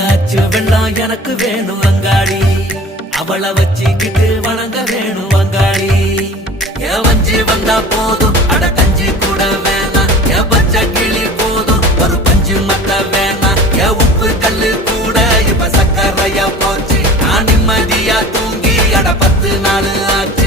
வந்தாச்சு வெள்ளம் எனக்கு வேணும் அங்காடி அவளை வச்சுக்கிட்டு வணங்க வேணும் அங்காடி வஞ்சி வந்தா போதும் அட கஞ்சி கூட வேணாம் பச்சை கிளி போதும் ஒரு பஞ்சு மத்த வேணாம் உப்பு கல்லு கூட இப்ப சக்கரையா போச்சு நான் நிம்மதியா தூங்கி அட 10 நாள் ஆச்சு